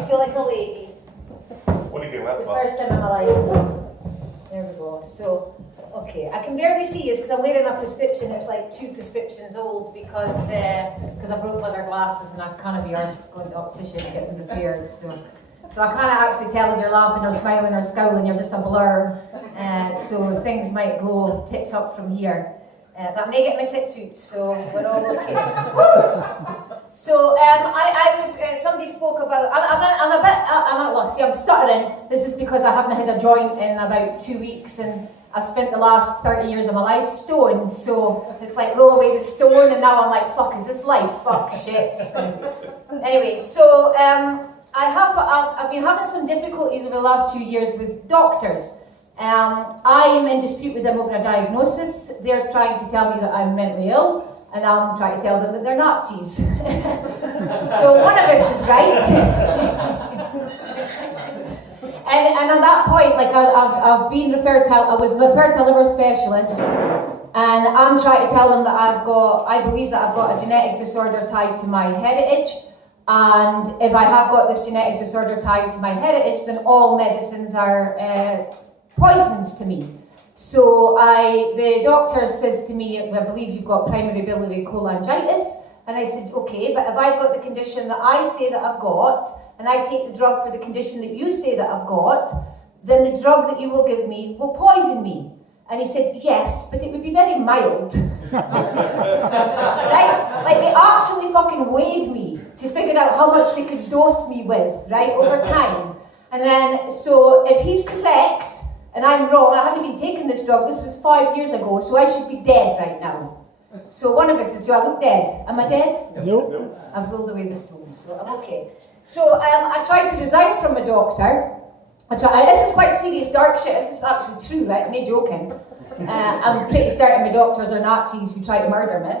I feel like a lady. What are you getting that for? First time in my life. There we go. So, okay, I can barely see this because I'm wearing a prescription. It's like 2 prescriptions old because I broke my other glasses and I can't be arsed going to the optician to get them repaired. So I can't actually tell if you're laughing or smiling or scowling. You're just a blur. So things might go tits up from here. But I may get my tit suit, so we're all okay. So I was. Somebody spoke about. I'm at loss. See, I'm stuttering. This is because I haven't had a joint in about 2 weeks, and I've spent the last 30 years of my life stoned. So it's like roll away the stone, and now I'm like, fuck, is this life? Fuck, shit. Anyway, so I've been having some difficulties over the last 2 years with doctors. I am in dispute with them over a diagnosis. They're trying to tell me that I'm mentally ill, and I'm trying to tell them that they're Nazis. So one of us is right. and at that point, like I've been referred to, I was referred to a liver specialist, and I'm trying to tell them that I believe that I've got a genetic disorder tied to my heritage. And if I have got this genetic disorder tied to my heritage, then all medicines are poisons to me. So the doctor says to me, I believe you've got primary biliary cholangitis. And I said, okay, but if I've got the condition that I say that I've got, and I take the drug for the condition that you say that I've got, then the drug that you will give me will poison me. And he said, yes, but it would be very mild. Right? Like they actually fucking weighed me to figure out how much they could dose me with, right, over time. And then, so if he's correct, and I'm wrong, I haven't been taking this drug, this was 5 years ago, so I should be dead right now. So one of us says, do I look dead? Am I dead? Nope. I've rolled away the stone, so I'm okay. So I tried to resign from my doctor. This is quite serious, dark shit. This is actually true, right? I'm not joking. I'm pretty certain my doctors are Nazis who tried to murder me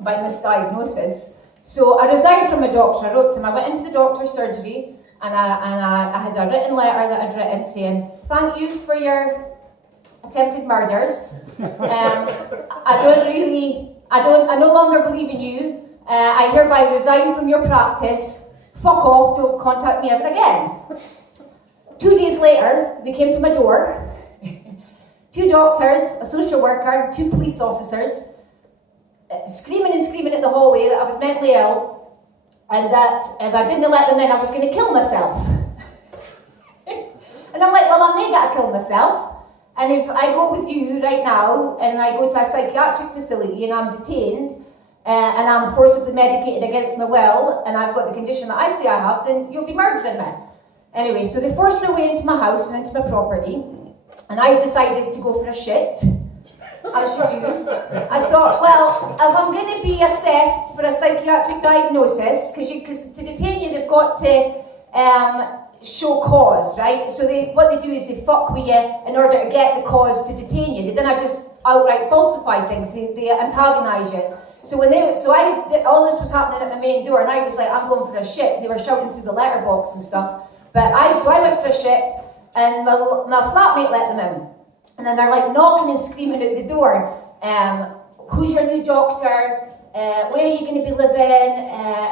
by misdiagnosis. So I resigned from my doctor. I wrote to him. I went into the doctor's surgery, and I had a written letter that I'd written saying, "Thank you for your attempted murders. I no longer believe in you. I hereby resign from your practice. Fuck off. Don't contact me ever again." 2 days later, they came to my door. 2 doctors, a social worker, 2 police officers, screaming and screaming at the hallway that I was mentally ill, and that if I didn't let them in, I was going to kill myself. And I'm like, well, I'm not going to kill myself. And if I go with you right now, and I go to a psychiatric facility, and I'm detained, and I'm forcibly medicated against my will, and I've got the condition that I say I have, then you'll be murdering me. Anyway, so they forced their way into my house and into my property, and I decided to go for a shit, as you do. I thought, well, if I'm going to be assessed for a psychiatric diagnosis, because to detain you, they've got to show cause, right? So what they do is they fuck with you in order to get the cause to detain you. They don't just outright falsify things, they antagonise you. So all this was happening at my main door, and I was like, I'm going for a shit. They were shouting through the letterbox and stuff. But I went for a shit, and my flatmate let them in. And then they're like knocking and screaming at the door. Who's your new doctor? Where are you going to be living?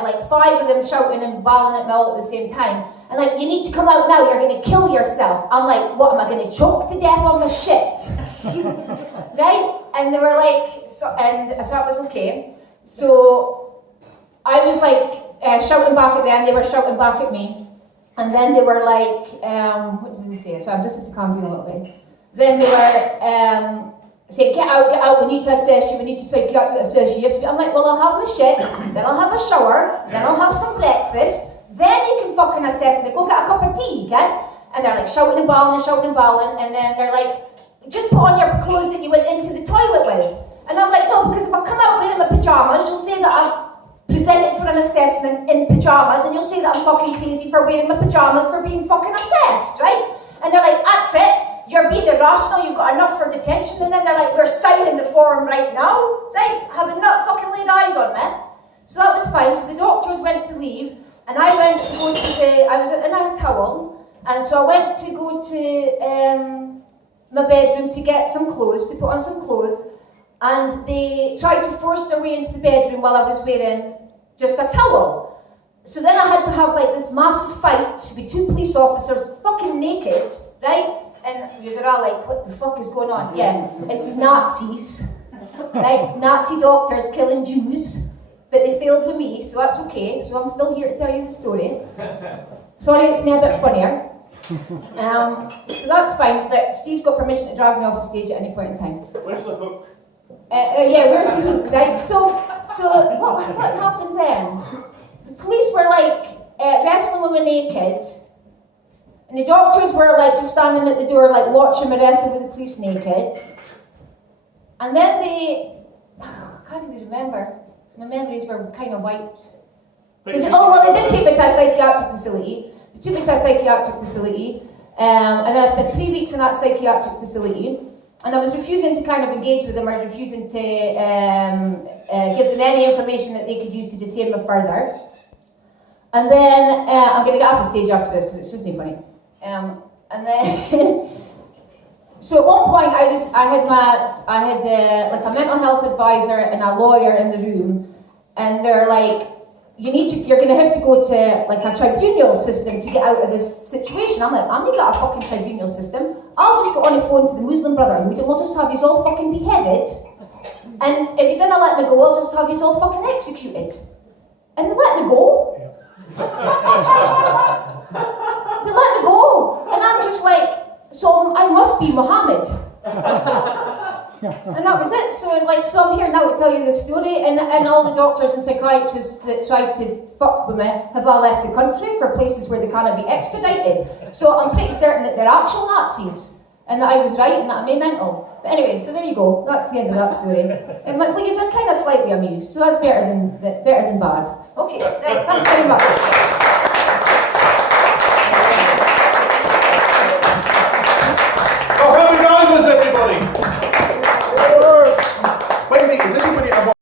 Like 5 of them shouting and bawling at me all at the same time. And like, you need to come out now, you're going to kill yourself. I'm like, what, am I going to choke to death on my shit? Right? And they were like, so that was okay. So I was like shouting back at them, they were shouting back at me. And then they were like, what did they say? So I'm just have to calm down a little bit. Then they were saying, get out, we need to assess you, we need to psychiatrically assess you. I'm like, well, I'll have my shit, then I'll have a shower, then I'll have some breakfast, then you can fucking assess me, go get a cup of tea, okay? And they're like shouting and bawling, and then they're like, just put on your clothes that you went into the toilet with. And I'm like, no, because if I come out wearing my pyjamas, you'll say that I've presented for an assessment in pyjamas, and you'll say that I'm fucking crazy for wearing my pyjamas for being fucking assessed, right? And they're like, that's it, you're being irrational, you've got enough for detention. And then they're like, we're signing the form right now, right? Having not fucking laid eyes on me. So that was fine. So the doctors went to leave, and I went to go to I was in a towel, and so I went to go to my bedroom to get some clothes, to put on some clothes, and they tried to force their way into the bedroom while I was wearing just a towel. So then I had to have like this massive fight with two police officers, fucking naked, right? And you're all like, what the fuck is going on? Yeah, it's Nazis, right? Nazi doctors killing Jews, but they failed with me, so that's okay. So I'm still here to tell you the story. Sorry, it's now a bit funnier. So that's fine, but Steve's got permission to drag me off the stage at any point in time. Where's the hook? Yeah, where's the hook, right? So what happened then? The police were like wrestling with me naked, and the doctors were like just standing at the door, like watching me wrestle with the police naked. And then I can't even remember. My memories were kind of wiped. They did take me to a psychiatric facility. They took me to a psychiatric facility, and then I spent 3 weeks in that psychiatric facility. And I was refusing to kind of engage with them. I was refusing to give them any information that they could use to detain me further. And then I'm going to get off the stage after this because it's just not funny. And then, so at one point I had like a mental health advisor and a lawyer in the room, and they're like, you're going to have to go to like a tribunal system to get out of this situation. I'm like, I'm going to get a fucking tribunal system. I'll just go on the phone to the Muslim Brotherhood and we'll just have you all fucking beheaded. And if you're going to let me go, I'll just have you all fucking executed. And they let me go. They let me go. And I'm just like, so I must be Muhammad. And that was it. So I'm here now to tell you the story, and all the doctors and psychiatrists that tried to fuck with me have all left the country for places where they cannot be extradited. So I'm pretty certain that they're actual Nazis, and that I was right and that I'm mental. But anyway, so there you go. That's the end of that story. And I'm kind of slightly amused, so that's better than bad. Okay, right, thanks very much.